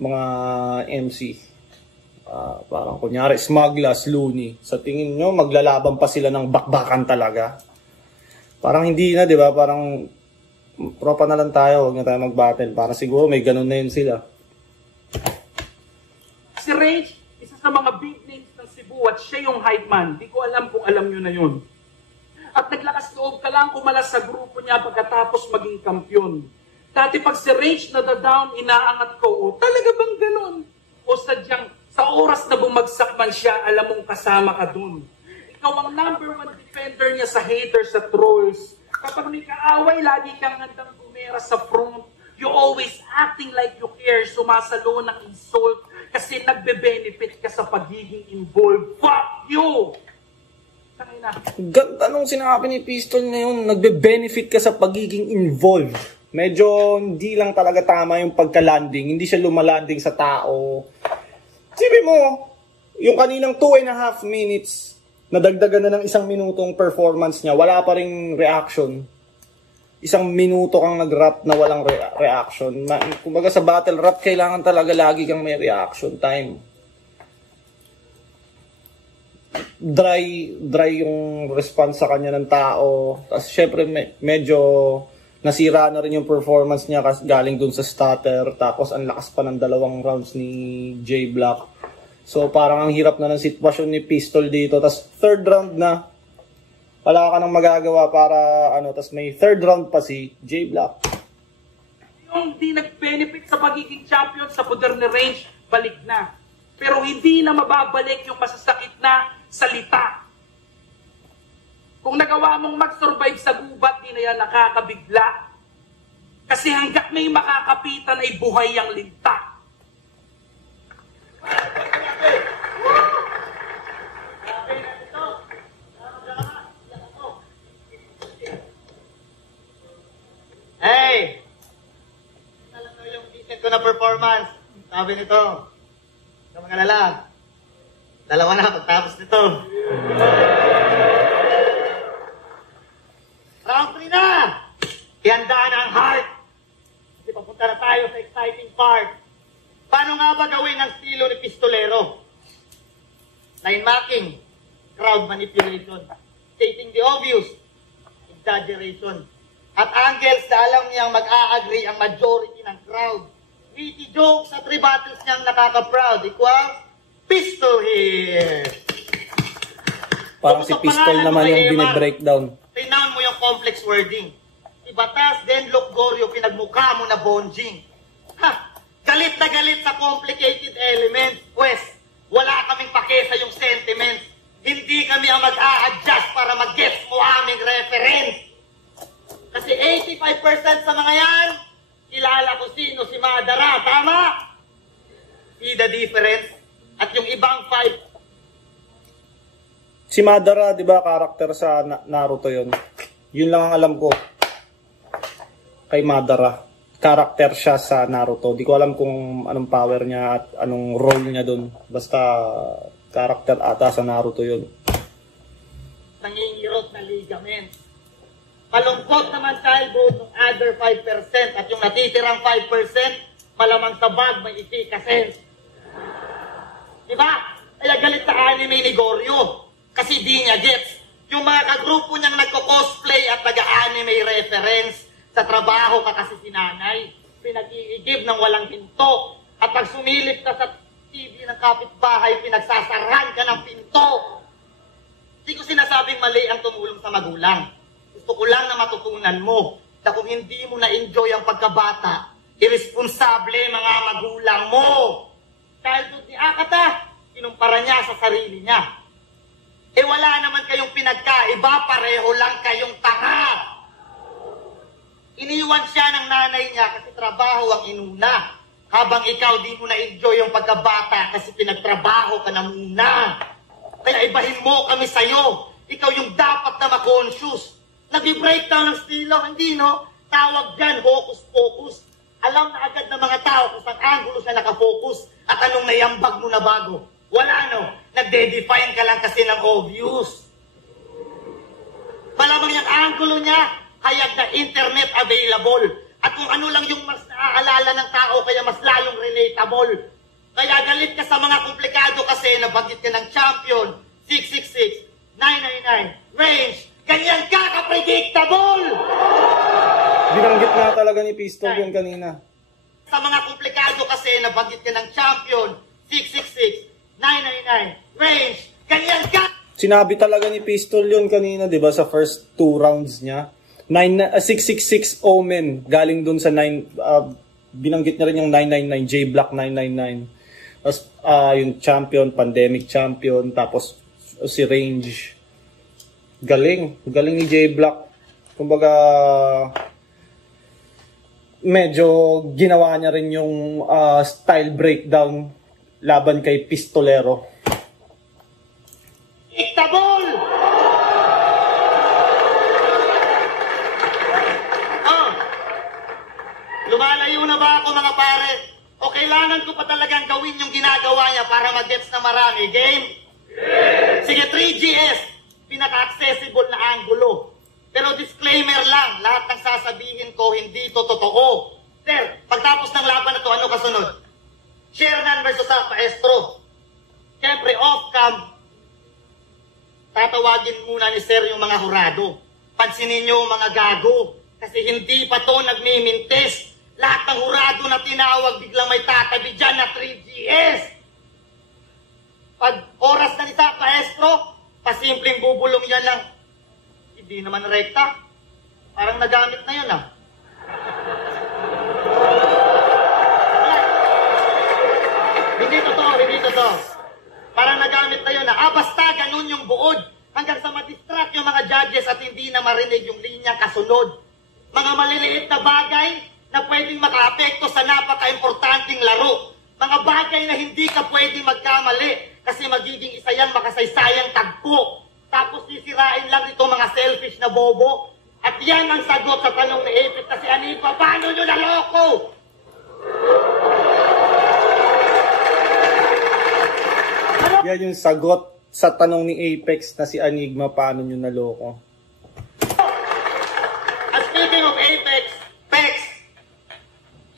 mga MC. Parang kunyari, Smuglas, Looney. Sa tingin nyo, maglalaban pa sila ng bakbakan talaga? Parang hindi na, di ba? Parang tropa na lang tayo, huwag na tayo mag-battle. Para siguro may ganun na yun sila. Si Range, isa sa mga big names ng Cebu at siya yung hype man. Di ko alam kung alam nyo na yun. At naglakas loob ka lang kumalas sa grupo niya pagkatapos maging kampyon. Dati pag si Range nadadown, inaangat ko, o talaga bang ganun? O sadyang sa oras na bumagsak man siya, alam mong kasama ka dun. Ikaw ang #1 defender niya sa haters, sa trolls. Kapag may kaaway, lagi kang handang bumera sa front. You always acting like you care, sumasalo ng insult kasi nagbe-benefit ka sa pagiging involved. Fuck you! Tangina. Ganda nung sinabi ni Pistol ngayon, nagbe-benefit ka sa pagiging involved. Medyo hindi lang talaga tama yung pagka-landing. Hindi siya lumalanding sa tao. Sabi mo, yung kaninang 2.5 minutes, nadagdagan na ng 1 minutong performance niya, wala pa ring reaction. 1 minuto kang nag-rap na walang reaction. Kumbaga sa battle rap, kailangan talaga lagi kang may reaction time. Dry yung response sa kanya ng tao. Tapos syempre medyo nasira na rin yung performance niya kasi galing dun sa stutter. Tapos ang lakas pa ng 2 rounds ni J Black. So parang ang hirap na ng sitwasyon ni Pistol dito. Tapos 3rd round na. Wala ka nang magagawa para tapos may 3rd round pa si J Black. Yung di nag-benefit sa pagiging champion sa poder ni Range, balik na. Pero hindi na mababalik yung masasakit na salita. Kung nagawa mong mag-survive sa gubat, di na yan nakakabigla. Kasi hanggat may makakapitan ay buhay ang linta. Hey! Alam mo yung decent ko na performance. Sabi nito, huwag ka mag-alala. 2 na pagtapos nito. Round 3 na! Ihandaan ang heart. Kasi papunta na tayo sa exciting part. Paano nga ba gawin ang estilo ni Pistolero? Line marking, crowd manipulation, stating the obvious, exaggeration, at angles na alam niyang mag-a-agree ang majority ng crowd. Witty jokes at rebuttals niyang nakaka-proud. Equals Pistol here. Parang si Pistol naman yung bine-breakdown. Renown mo yung complex wording. Ibatas, then look Goryo, pinagmukha mo na bonjing. Ha! Galit na galit sa complicated elements. Pwes, wala kaming pake sa yung sentiments. Hindi kami ang mag-a-adjust para mag-guess mo aming reference. Kasi 85% sa mga yan, kilala ko sino si Madara. Tama? See the difference? At yung ibang 5. Si Madara, di ba, karakter sa Naruto yon. Yun lang ang alam ko. Kay Madara. Karakter siya sa Naruto. Di ko alam kung anong power niya at anong role niya doon. Basta karakter ata sa Naruto yun. Nangingirot na ligaments. Malungkot naman childhood ng other 5% at yung natitirang 5%, malamang sa bag may itika-sense. Diba? Kaya galit sa anime ni Goryo. Kasi di niya gets. Yung mga kagrupo niyang nagko-cosplay at nag-anime reference, sa trabaho ka kasi si nanay, pinag-iigib ng walang pinto. At pag sumilip ka sa TV ng kapitbahay, pinagsasarahan ka ng pinto. Hindi ko sinasabing mali ang tumulong sa magulang. Gusto ko lang na matutunan mo na kung hindi mo na-enjoy ang pagkabata, irresponsable mga magulang mo. Childhood ni Akata, kinumpara niya sa sarili niya. Eh wala naman kayong pinagkaiba, pareho lang kayong tanga. Iniwan siya ng nanay niya kasi trabaho ang inuna. Habang ikaw di mo na-enjoy yung pagkabata kasi pinagtrabaho ka na muna. Kaya ibahin mo kami sa'yo. Ikaw yung dapat na ma-conscious. Nag-breakdown ng estilo, hindi no? Tawag dyan, hocus-pocus. Alam na agad ng mga tao kung saan angulo siya nakafocus at anong naiambag mo na bago. Wala no? Nagde-define ka lang kasi ng obvious. Malamang yung angulo niya, hayag na internet available. At kung ano lang yung mas naaalala ng tao, kaya mas lalong relatable. Kaya galit ka sa mga komplikado kasi nabanggit ka ng champion, 666, 999, range, ganyan ka ka-predictable! Binanggit nga talaga ni Pistol yun kanina. Sa mga komplikado kasi nabanggit ka ng champion, 666, 999, range, ganyan ka! Sinabi talaga ni Pistol yun kanina, di ba, sa first 2 rounds niya. 666 Omen, galing dun sa 9, binanggit na rin yung 999, J-Block 999. Tapos yung champion, pandemic champion, tapos si Range. Galing ni J-Block. Kumbaga, medyo ginawa niya rin yung style breakdown laban kay Pistolero. Predictable! Lumalayo na ba ako mga pare? O kailangan ko pa talagang gawin yung ginagawa niya para mag-gets na marami? Game? Sige, 3GS. Pinaka-accessible na angulo. Pero disclaimer lang, lahat ng sasabihin ko hindi to totoo. Sir, pagtapos ng laban na to, ano kasunod? Shernan versus Maestro. Siyempre, off-cam, tatawagin muna ni Sir yung mga hurado. Pansinin nyo mga gago. Kasi hindi pa to nagmimintis. Lahat ng hurado na tinawag, biglang may tatabi dyan na 3GS. Pag oras na ni Maestro, pasimpleng bubulong yan lang. Hindi naman rekta. Parang nagamit na yun ah. Hindi totoo. Parang nagamit na yun ah. Basta ganun yung buod. Hanggang sa madistract yung mga judges at hindi na marinig yung linya kasunod. Mga maliliit na bagay na pwedeng makaapekto sa napaka-importanting laro. Mga bagay na hindi ka pwedeng magkamali kasi magiging isa yan makasaysayang tagpo. Tapos sisirain lang itong mga selfish na bobo. At yan ang sagot sa tanong ni Apex kasi Anipa, paano nyo naloko? Yan yung sagot sa tanong ni Apex na si Enigma, paano nyo naloko? At speaking of Apex, Pex,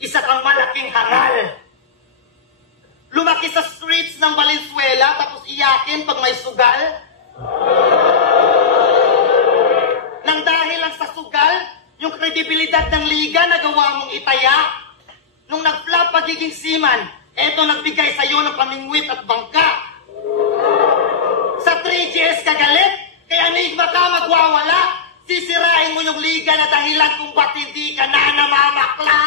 isa kang malaking hangal. Lumaki sa streets ng Valenzuela tapos iyakin pag may sugal. Nang dahil lang sa sugal, yung kredibilidad ng liga nagawa mong itaya. Nung nag-flop pagiging seaman, eto nagbigay sa'yo ng pamingwit at bangka. Sa 3GS kagalit, kaya Enigma ka magwawala. Sisirain mo yung liga na dahilan kung ba't hindi ka na namamakla.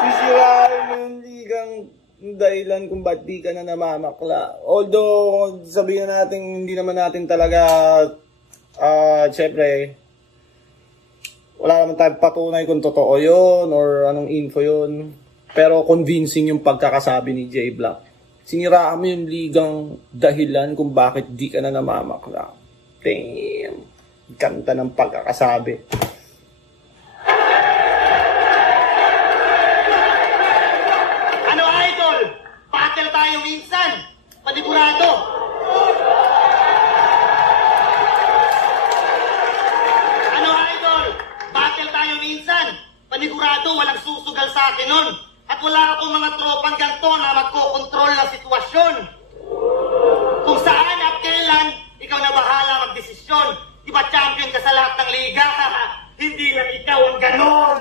Sisirain mo yung ligang dahilan kung ba't di ka na namamakla. Although, sabihin natin, hindi naman natin talaga, syempre, wala naman tayong patunay kung totoo yun or anong info yun. Pero convincing yung pagkakasabi ni J-Block. Siniraan mo yung ligang dahilan kung bakit di ka na namamakla. Damn. Ganda ng pagkakasabi. Ano idol? Battle tayo minsan. Panigurado. Ano idol? Battle tayo minsan. Panigurado, walang susugal sa akin nun. At wala akong mga tropang ganito na magkokontrol ng sitwasyon. Kung saan at kailan, ikaw na bahala magdesisyon. Di ba champion ka sa lahat ng liga? Hindi lang ikaw ang ganon.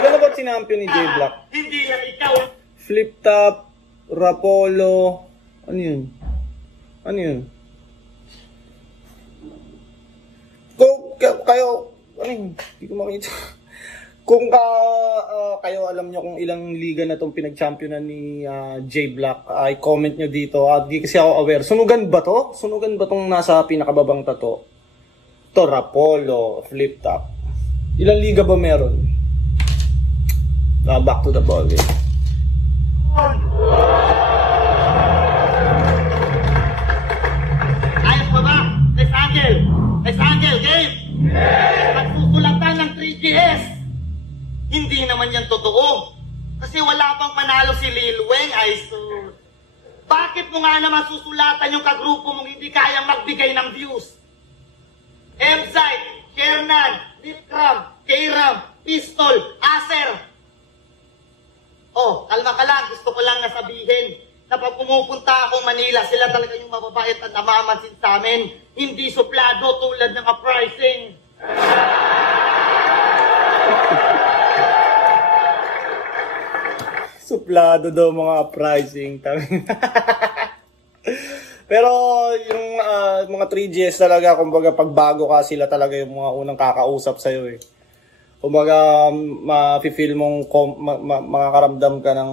Gano'n ba't sinampion ni J-Block? Hindi lang ikaw. Flip top, Rapolo. Ano yun? Ano yun? Kayo, ano yun? Hindi ko makita. Kung kayo alam nyo kung ilang liga na itong pinag-championan ni J Black, ay comment nyo dito. Di kasi ako aware. Sunugan ba to? Sunugan ba tong nasa pinakababang tato? To Rapolo, flip top. Ilang liga ba meron? Back to the ball game. Ayos pa ba? Next angle, game! Magsusulatan ng 3GS. Hindi naman yan totoo. Kasi wala pang manalo si Lil Weng, Aiso. Bakit mo nga naman susulatan yung kagrupo mong hindi kayang magbigay ng views? M-Site, Shernan, Vikram, K-Ram, Pistol, Acer. Oh, kalma ka lang. Gusto ko lang nasabihin na pag pumupunta akong Manila, sila talaga yung mababait at namamansin sa amin. Hindi suplado tulad ng pricing. Suplado daw mga pricing. Pero yung mga 3GS talaga, kumbaga pagbago ka, sila talaga yung mga unang kakausap sa'yo eh. Kumbaga ma-feel mong makakaramdam ka ng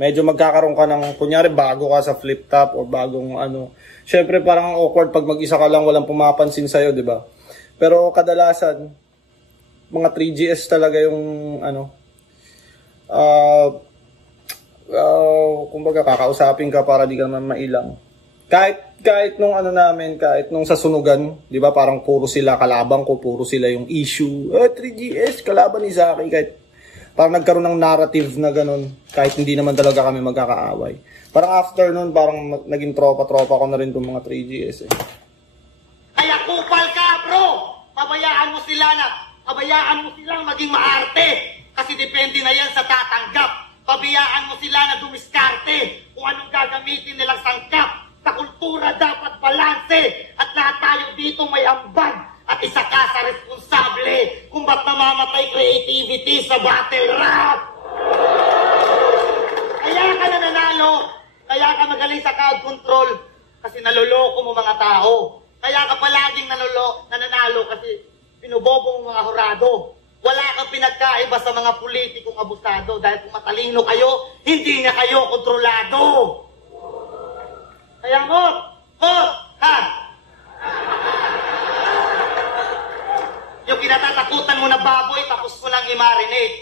medyo magkakaroon ka ng, kunyari bago ka sa flip top o bagong ano. Syempre parang awkward pag mag-isa ka lang, walang pumapansin sa'yo, di ba? Pero kadalasan, mga 3GS talaga yung ano, kumbaga kakausapin ka para di ka naman mailang. Kahit nung ano namin, kahit nung sa sunugan, di ba parang puro sila kalabang ko, puro sila yung issue. 3GS, kalaban ni Zaki, kahit parang nagkaroon ng narrative na ganun, kahit hindi naman talaga kami magkakaaway. Parang after nun, parang naging tropa-tropa ko na rin itong mga 3GS eh. Kaya kupal ka, bro! Pabayaan mo silang maging maarte. Kasi depende na yan sa tatanggap. Pabayaan mo sila na dumiskarte kung anong gagamitin nilang sangkap. Sa kultura dapat balanse at lahat tayo dito may ambag at isa ka sa responsable kung ba't namamatay creativity sa battle rap. Kaya ka nananalo, kaya ka magaling sa crowd control kasi naloloko mo mga tao. Kaya ka palaging nananalo kasi pinubobo mo mga horado. Wala kang pinagkaiba sa mga politikong abusado dahil kung matalino kayo, hindi niya kayo kontrolado. Kaya ha? Yung kinatatakutan mo na baboy, tapos mo lang i-marinate.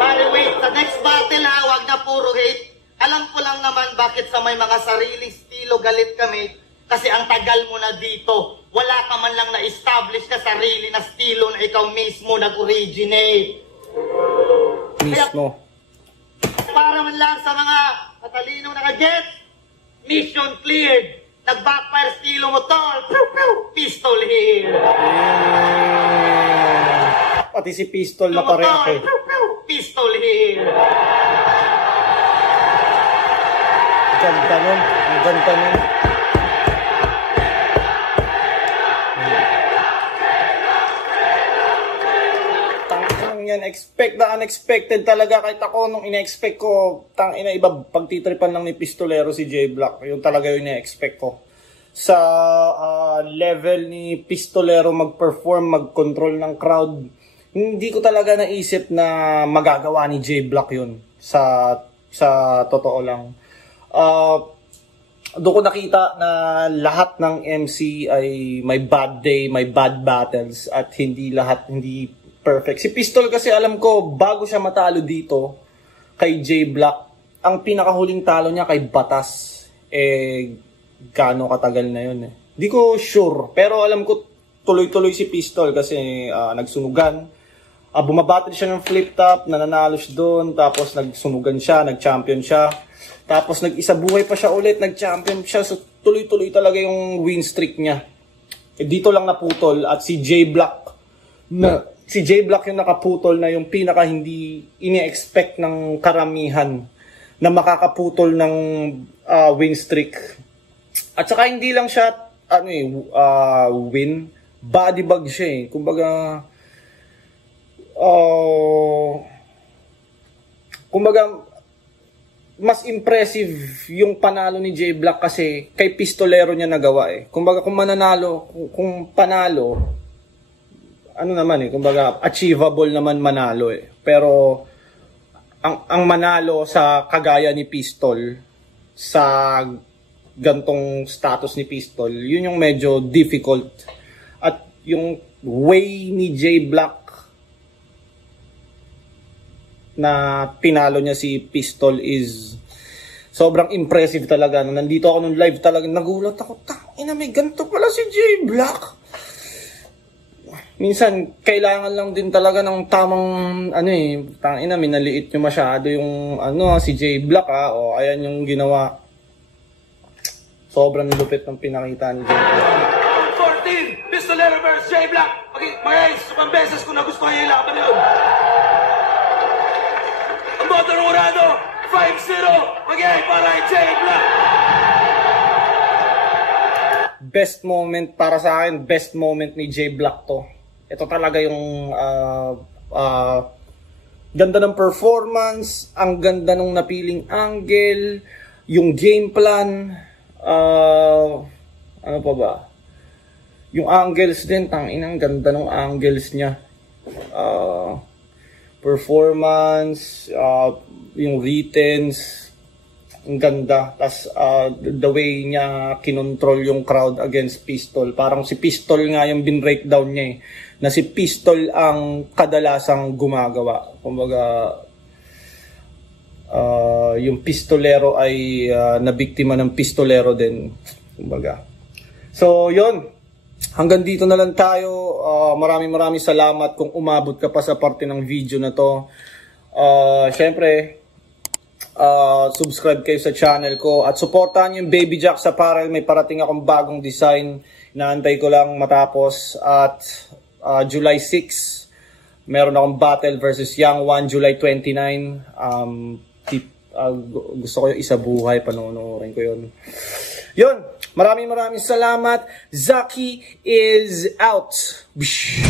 By the way, sa next battle ha, wag na puro hate. Alam ko lang naman bakit sa may mga sariling estilo galit kami. Kasi ang tagal mo na dito, wala ka man lang na-establish na sarili na estilo na ikaw mismo nag-originate. Mismo. Para man lang sa mga matalinong nakaget, mission cleared. Nag-backfire estilo mo tol. Pistol here. Pati si Pistol na pareho eh. Pistol here. Ganda nun. Ang ganda nun. Yan, expect na unexpected talaga. Kahit ako nung ina-expect ko, iba pagtitripan lang ni Pistolero si J Black, yun talaga yung ina-expect ko sa level ni Pistolero mag-perform, mag-control ng crowd. Hindi ko talaga naisip na magagawa ni J Black yun sa totoo lang. Doon ko nakita na lahat ng MC ay may bad day, may bad battles at hindi perfect. Si Pistol kasi alam ko, bago siya matalo dito kay J Black, ang pinakahuling talo niya kay Batas. Gaano katagal na yun eh. Di ko sure, pero alam ko tuloy-tuloy si Pistol kasi nagsunugan. Bumabattle siya ng flip top, nananalo siya doon, tapos nagsunugan siya, nag-champion siya. Tapos nag-isa buhay pa siya ulit, nag-champion siya. So tuloy-tuloy talaga yung win streak niya. Dito lang naputol at si J Black yung nakaputol na yung pinaka hindi ini-expect ng karamihan na makakaputol ng win streak. At saka hindi lang siya win, body bag siya eh. Kumbaga mas impressive yung panalo ni J Black kasi kay Pistolero niya nagawa eh. Kumbaga kung mananalo, kung panalo, ano naman eh, kumbaga achievable naman manalo eh. Pero ang manalo sa kagaya ni Pistol, sa gantong status ni Pistol, yun yung medyo difficult. At yung way ni J Black na pinalo niya si Pistol is sobrang impressive talaga. Nung nandito ako nung live talaga, nagulat ako, tangina, may ganito pala si J Black. Minsan, kailangan lang din talaga ng tamang, ano eh, tangina, minaliit nyo masyado yung, si J Black o ayan yung ginawa. Sobrang lupit ng pinakita ni J Black. 14, Pistolero vs. J Black. Mga isang beses ko nagustuhan yung laban yun. Ang boto ng urado, 5-0, magiging para kay J Black. Best moment para sa akin, best moment ni J Black to. Ito talaga yung ganda ng performance, ang ganda ng napiling angle, yung game plan, ano pa ba? Yung angles din, tanginang ganda ng angles niya. Performance, yung returns, ang ganda. Tas the way niya kinontrol yung crowd against Pistol. Parang si Pistol nga yung bin-breakdown niya eh. Na si Pistol ang kadalasang gumagawa. Kumbaga, yung Pistolero ay nabiktima ng Pistolero din. Kumbaga. So, yun. Hanggang dito na lang tayo. Maraming salamat kung umabot ka pa sa parte ng video na to. Siyempre, subscribe kayo sa channel ko at supportahan yung Baby Jack's Apparel. May parating akong bagong design. Inaantay ko lang matapos. At July 6, meron akong battle versus Young One, July 29. Gusto ko yung isa buhay, panonorin ko yun. Yun, maraming salamat. Zaki is out. Bish.